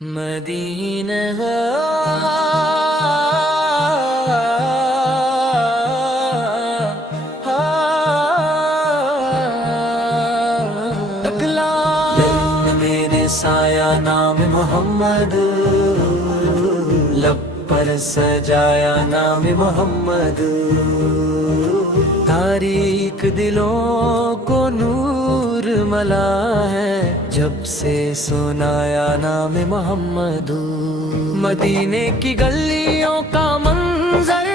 مدینہ اگلا دل میرے سایہ نام محمد، لب پر سجایا نام محمد، تاریک دلوں کو نور ملا ہے جب سے سنایا نام محمد۔ مدینے کی گلیوں کا منظر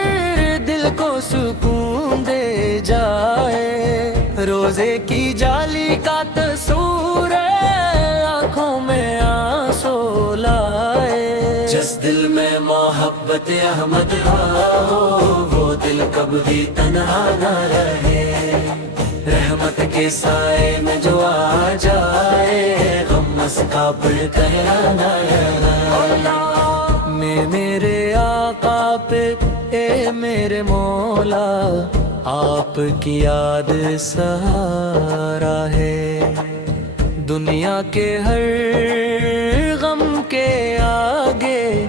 دل کو سکون دے جائے، روزے کی جالی کا تصور آنکھوں میں آنسو لائے، جس دل میں محبت احمد ہو وہ دل کب بھی تنہا نہ رہے، رحمت کے سائے میں جو آ جائے غم مسکا پڑھ کر نہ رہے۔ میں میرے آقا پہ اے میرے مولا، آپ کی یاد سہارا ہے، دنیا کے ہر غم کے آگے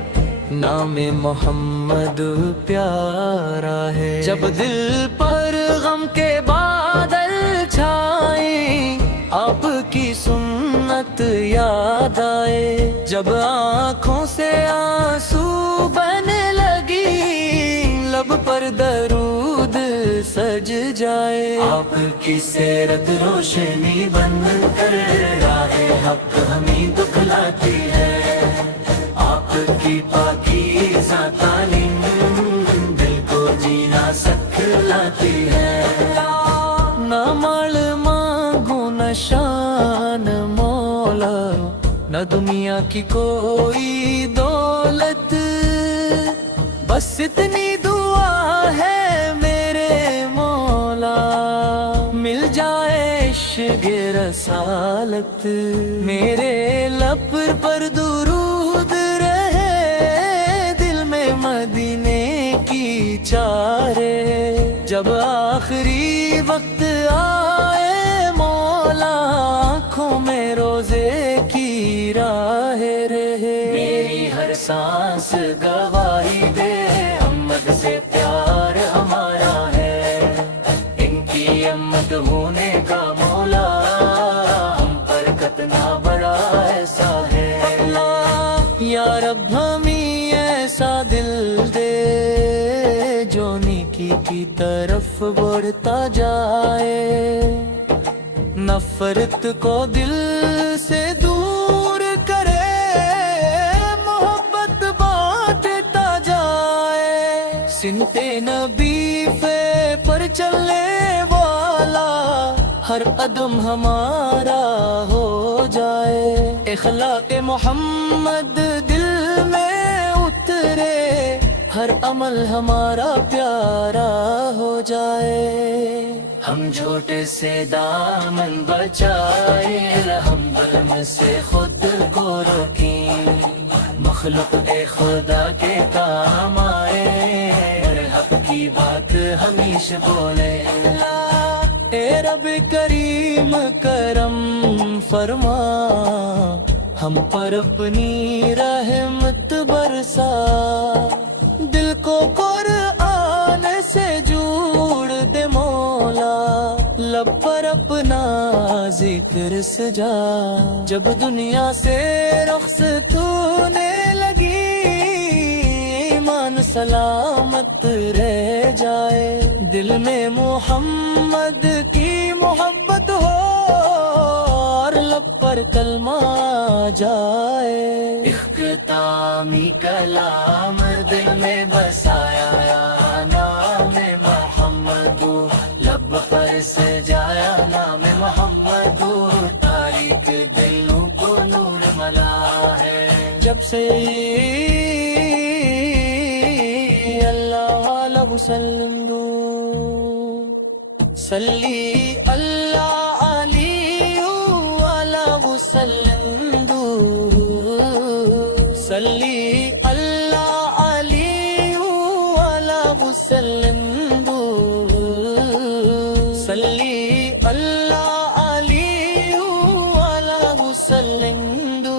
نام محمد پیارا ہے۔ جب دل پر غم کے بادل چھائیں آپ کی سنت یاد آئے، جب آنکھوں سے آنسو بہنے لگی لب پر درود سج جائے، آپ کی سیرت روشنی بن کر راہ حق ہمیں دکھلاتی ہے، آپ کی پاکیزہ تعلیم دل کو جینا سکھلاتی ہے۔ نہ مال مانگوں نہ شان مولا، نہ دنیا کی کوئی دولت، بس اتنی دعا ہے میرے مولا، مل جائے عشق رسالت، میرے لب پر درود رہے دل میں مدینے کی چارے، جب آخری وقت آئے مولا آنکھوں میں روزے کی راہ رہے، میری ہر سانس گواہی دے امت سے پیار ہمارا ہے، ان کی امت ہونے کا مولا ہم پر کتنا بڑا ایسا ہے۔ یا رب ہمیں ایسا دل دے جو نیکی کی طرف بڑھتا جائے، نفرت کو دل سے دور کرے، محبت بانٹتا جائے، سنتے نبی پر چلنے والا ہر قدم ہمارا ہو جائے، اخلاق محمد دل میں اترے، ہر عمل ہمارا پیارا ہو جائے، ہم جھوٹے سے دامن بچائے، رحم ظلم سے خود کو روکیں، مخلوق اے خدا کے کام آئے، اور حق کی بات ہمیشہ بولے۔ اے رب کریم کرم فرما، ہم پر اپنی رحمت برسا، دل کو قرآن سے جوڑ دے مولا، لب پر اپنا ذکر سجا، جب دنیا سے رخصت ہونے لگی ایمان سلامت رہ جائے، دل میں محمد کی محبت ہو اور لب پر کلمہ جائے، اختتامی کلام دل میں بسایا یا نام محمد، لب پر سجایا نام محمد، تاریک دلوں کو نور ملا ہے، جب سے اللہ علیہ وسلم دو صلی اللہ علیہ وسلم دو صلی اللہ علیہ وسلم دو صلی اللہ علیہ وسلم دو